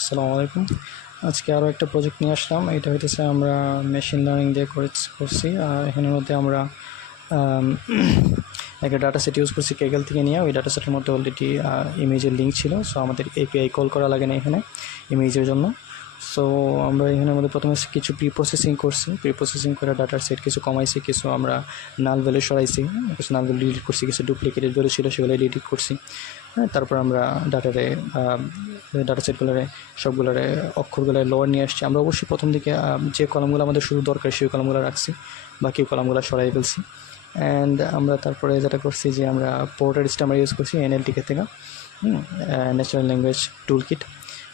আসসালামু আলাইকুম। আজকে আরও একটা প্রজেক্ট নিয়ে আসলাম। এটা হইতেছে আমরা মেশিন লার্নিং দিয়ে করছি। আর এখানের মধ্যে আমরা একটা ডাটা সেট ইউজ করছি কেগেল থেকে নিয়ে। ওই ডাটা সেটের মধ্যে অলরেডি ইমেজের লিঙ্ক ছিল, সো আমাদের এপিআই কল করা লাগে না এখানে ইমেজের জন্য। সো আমরা এখানের মধ্যে প্রথমে কিছু প্রসেসিং করে ডাটার সেট কিছু কমাইছি, কিছু আমরা নাল ভ্যালু সরাইছি, কিছু নাল ভ্যালু ডিলিট করছি, কিছু ডুপ্লিকেটেড ভ্যালু ছিল সেগুলো ডিলিট করছি। তারপর আমরা ডাটা সেটগুলোরে সবগুলোরে অক্ষরগুলোর লোয়ার নিয়ে আসছি। আমরা অবশ্যই প্রথম দিকে যে কলামগুলো আমাদের শুধু দরকার সেই কলামগুলো রাখছি, বাকি কলামগুলো সরাই ফেলছি। অ্যান্ড আমরা তারপরে যেটা করছি যে আমরা পোর্টার স্টেমার ইউজ করছি এনএলটিকে থেকে, ন্যাচারাল ল্যাঙ্গুয়েজ টুল কিট।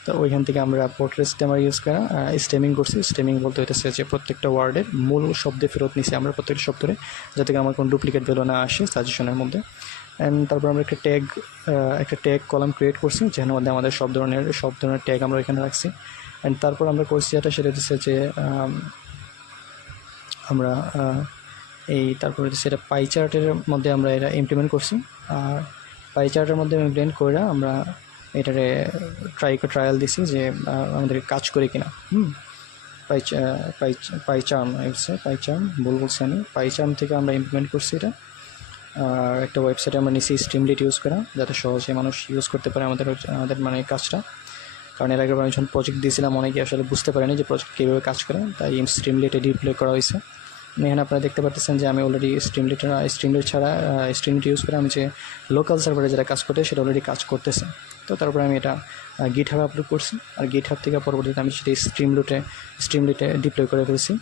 তো ওইখান থেকে আমরা পোর্টার স্টেমার ইউজ করা স্টেমিং করছি। স্টেমিং বলতে হইতেছে যে প্রত্যেকটা ওয়ার্ডের মূল শব্দে ফেরত নিছি আমরা প্রত্যেকটা শব্দে, যাতে আমার কোনো ডুপ্লিকেট ভ্যালু না আসে সাজেশনের মধ্যে। অ্যান্ড তারপর আমরা একটা ট্যাগ কলাম ক্রিয়েট করছি, যেখানে মধ্যে আমাদের সব ধরনের ট্যাগ আমরা এখানে রাখছি। অ্যান্ড তারপর আমরা করছি সেটা হচ্ছে যে আমরা তারপর সেটা পাই চার্টের মধ্যে আমরা এটা ইমপ্লিমেন্ট করছি। আর পাই চার্টের মধ্যে ইমপ্লিমেন্ট করে আমরা এটারে ট্রায়াল দিছি যে আমাদের কাজ করে কিনা। পাইচার্ম ভুল বলছি আমি। পাইচার্ম থেকে আমরা ইমপ্লিমেন্ট করছি এটা। আর একটা ওয়েবসাইটে আমরা নিচ্ছি স্ট্রিমলিট ইউজ করা, যাতে সহজে মানুষ ইউজ করতে পারে আমাদের মানে কাজটা। কারণ এর আগে আমি যখন প্রজেক্ট দিয়েছিলাম অনেকে আসলে বুঝতে পারেনি যে প্রজেক্ট কীভাবে কাজ করে, তাই স্ট্রিমলিটে ডিপ্লয় করা হয়েছে। এখানে আপনারা দেখতে পাচ্ছেন যে আমি অলরেডি স্ট্রিমলিট ইউজ করে আমি যে লোকাল সার্ভারে যেটা কাজ করতে সেটা অলরেডি কাজ করতেছে। তো তারপরে আমি এটা গিটহাবে আপলোড করছি, আর গিটহাব থেকে পরবর্তীতে আমি সেটা স্ট্রিমলিটে ডিপ্লয় করে ফেলছি।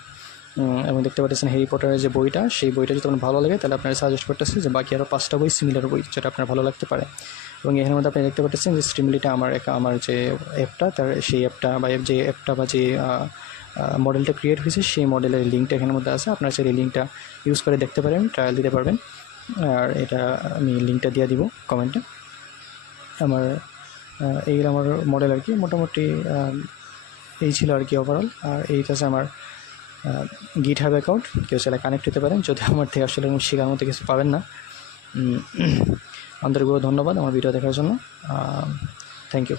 এবং দেখতে পাচ্ছেন হ্যারি পটারের যে বইটা, সেই বইটা যদি আপনার ভালো লাগে তাহলে আপনারা সাজেস্ট করতেছি যে বাকি আরও 5টা বই সিমিলার বই যেটা আপনার ভালো লাগতে পারে। এবং এখানের মধ্যে আপনি দেখতে পাচ্ছেন যে স্ট্রিমলিটা আমার যে অ্যাপটা, তার সেই অ্যাপটা বা যে মডেলটা ক্রিয়েট হয়েছে সেই মডেলের লিঙ্কটা এখানের মধ্যে আছে। আপনারা সেই লিঙ্কটা ইউজ করে দেখতে পারেন, ট্রায়াল দিতে পারবেন। আর এটা আমি লিঙ্কটা দিয়ে দিব কমেন্টে। আমার মডেল আর কি মোটামুটি এই ছিল আর কি ওভারঅল। আর এইটা আছে আমার গিটহাব অ্যাকাউন্ট, কেউ চাইলে কানেক্ট হতে পারেন, যদি আমার থেকে আসলে শেখার মতো কিছু পাবেন না। আন্তরিকভাবে ধন্যবাদ আমার ভিডিও দেখার জন্য। Thank you.